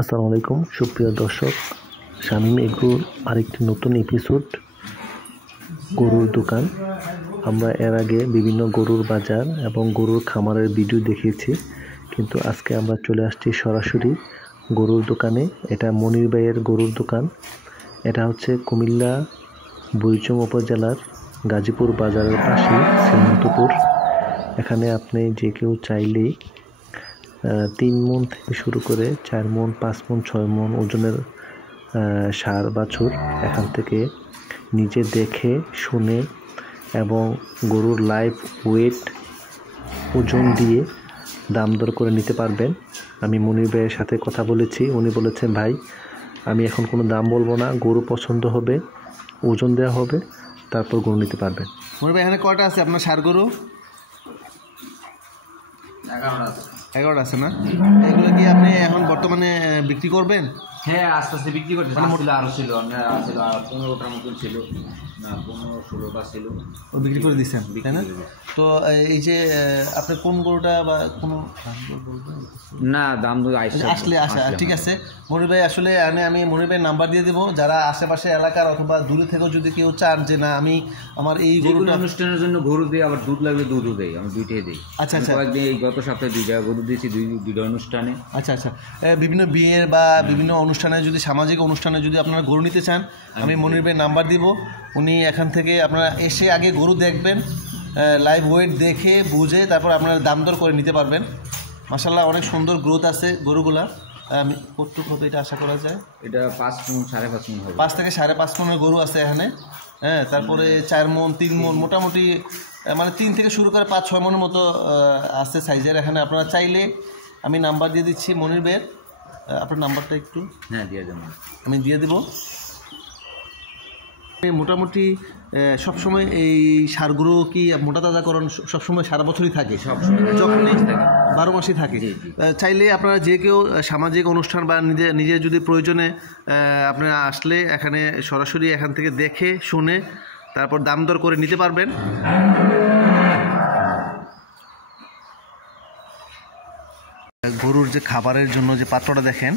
আসসালামু আলাইকুম সুপ্রিয় দর্শক, শামীম এগ্রোর আরেকটি নতুন এপিসোড গরুর দোকান। আমরা এর আগে বিভিন্ন গরুর বাজার এবং গরুর খামারের ভিডিও দেখিয়েছি, কিন্তু আজকে আমরা চলে আসছি সরাসরি গরুর দোকানে। এটা মনির ভাইয়ের গরুর দোকান। এটা হচ্ছে কুমিল্লা বুড়িচং উপজেলার গাজীপুর বাজারের পাশে শ্রীমন্তপুর। এখানে আপনি যে কেউ চাইলেই 3 মণ থেকে শুরু করে 4 মণ, 5 মণ, 6 মণ ওজনের ষাঁড় বাছুর এখান থেকে নিজে দেখে শুনে এবং গরুর লাইভ ওয়েট ওজন দিয়ে দাম দর করে নিতে পারবেন। আমি মনির ভাইয়ের সাথে কথা বলেছি, উনি বলেছেন ভাই আমি এখন কোনো দাম বলবো না, গরু পছন্দ হবে, ওজন দেওয়া হবে, তারপর গরু নিতে পারবেন। মনির ভাই এখানে কয়টা আছে আপনার ষাঁড় গরু? 11টা আছে না? এগুলো কি আপনি এখন বর্তমানে বিক্রি করবেন? হ্যাঁ, আস্তে আস্তে বিক্রি করতে আরো ছিল 15টার মতন ছিল, না 15-16টা ছিল, ও বিক্রি করে দিচ্ছেন, তাই না? তো এই যে আপনি কোন গরুটা বা কোনো না দাম আসলে ঠিক আছে মনির ভাই, আসলে আমি মনির ভাইয়ের নাম্বার দিয়ে দেবো। যারা আশেপাশে এলাকার অথবা দূরে থেকেও যদি কেউ চান যে না আমি আমার এই গরুটা অনুষ্ঠানের জন্য গরু দিই, আবার দুধ লাগলে দুধও দেই, আমি দুইটাই দিই। আচ্ছা আচ্ছা, কয়েকদিন এই গত সপ্তাহে 2টা গরু দিয়েছি, দুইটা অনুষ্ঠানে। আচ্ছা আচ্ছা, বিভিন্ন বিয়ের বা বিভিন্ন অনুষ্ঠানে যদি সামাজিক অনুষ্ঠানে যদি আপনারা গরু নিতে চান, আমি মনির ভাইয়ের নাম্বার দিব। উনি এখান থেকে আপনারা এসে আগে গরু দেখবেন, লাইভ ওয়েট দেখে বুঝে তারপর আপনারা দাম দর করে নিতে পারবেন। মাশাআল্লাহ অনেক সুন্দর গ্রোথ আছে গরুগুলা। আমি কতটুকু হবে এটা আশা করা যায়? এটা 5 মণ 5.5 মণ হবে, 5 থেকে 5.5 মণের গরু আছে এখানে। হ্যাঁ, তারপরে 4 মণ, 3 মণ, মোটামুটি মানে 3 থেকে শুরু করে 5-6 মণের মতো আছে সাইজের। এখানে আপনারা চাইলে আমি নাম্বার দিয়ে দিচ্ছি মনির ভাইয়ের, আপনার নাম্বারটা একটু। হ্যাঁ দিয়ে দেবো, আমি দিয়ে দেবো। মোটামুটি সবসময় এই সারগুলো কি মোটা তাজাকরণ সবসময় সারা বছরই থাকে? সবসময় যখনই 12 মাসই থাকে। চাইলে আপনারা যে কেউ সামাজিক অনুষ্ঠান বা নিজের যদি প্রয়োজনে আপনারা আসলে এখানে সরাসরি এখান থেকে দেখে শুনে তারপর দাম দর করে নিতে পারবেন। গরুর যে খাবারের জন্য যে পাত্রটা দেখেন,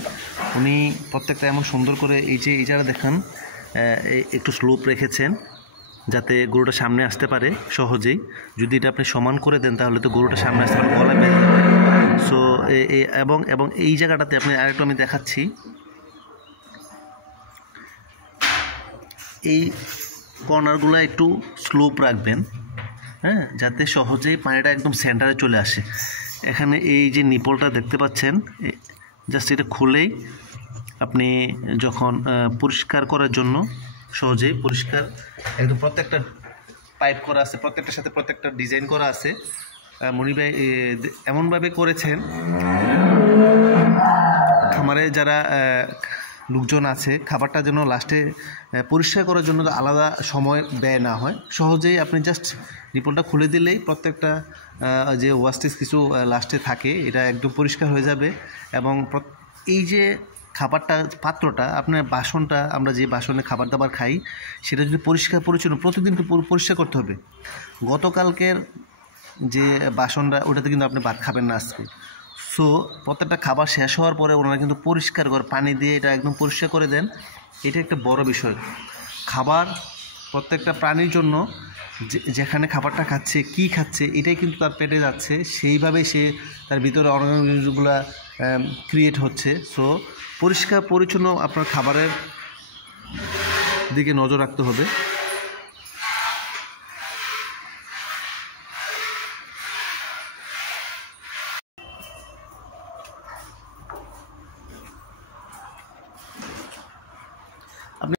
উনি প্রত্যেকটা এমন সুন্দর করে এই যে এইটা দেখেন একটু স্লোপ রেখেছেন যাতে গরুটা সামনে আসতে পারে সহজেই। যদি এটা আপনি সমান করে দেন তাহলে তো গরুটা সামনে আসতে পারে, গলা বেঁধে যাবে। সো এবং এই জায়গাটাতে আপনি আরেকটু আমি দেখাচ্ছি, এই কর্নারগুলো একটু স্লোপ রাখবেন, হ্যাঁ, যাতে সহজেই পানিটা একদম সেন্টারে চলে আসে। এখানে এই যে নিপলটা দেখতে পাচ্ছেন, জাস্ট এটা খুলেই আপনি যখন পরিষ্কার করার জন্য সহজেই পরিষ্কার একদম প্রত্যেকটা পাইপ করা আছে, প্রত্যেকটার সাথে প্রত্যেকটা ডিজাইন করা আছে। মনির ভাই এমনভাবে করেছেন খামারে যারা লোকজন আছে খাবারটা যেন লাস্টে পরিষ্কার করার জন্য আলাদা সময় ব্যয় না হয়। সহজেই আপনি জাস্ট নিপলটা খুলে দিলেই প্রত্যেকটা যে ওয়াস্টেজ কিছু লাস্টে থাকে এটা একদম পরিষ্কার হয়ে যাবে। এবং এই যে খাবারটা পাত্রটা আপনার বাসনটা, আমরা যে বাসনে খাবার দাবার খাই সেটা যদি পরিষ্কার পরিচ্ছন্ন প্রতিদিন পরিষ্কার করতে হবে। গতকালকের যে বাসনটা ওটাতে কিন্তু আপনি ভাত খাবেন না আজকে। সো প্রত্যেকটা খাবার শেষ হওয়ার পরে ওনারা কিন্তু পরিষ্কার করে পানি দিয়ে এটা একদম পরিষ্কার করে দেন। এটা একটা বড় বিষয়। খাবার প্রত্যেকটা প্রাণীর জন্য যেখানে খাবারটা খাচ্ছে, কি খাচ্ছে, এটাই কিন্তু তার পেটে যাচ্ছে, সেইভাবেই সে তার ভিতরে অর্গানগুলো ক্রিয়েট হচ্ছে। সো পরিষ্কার পরিচ্ছন্ন আপনার খাবারের দিকে নজর রাখতে হবে।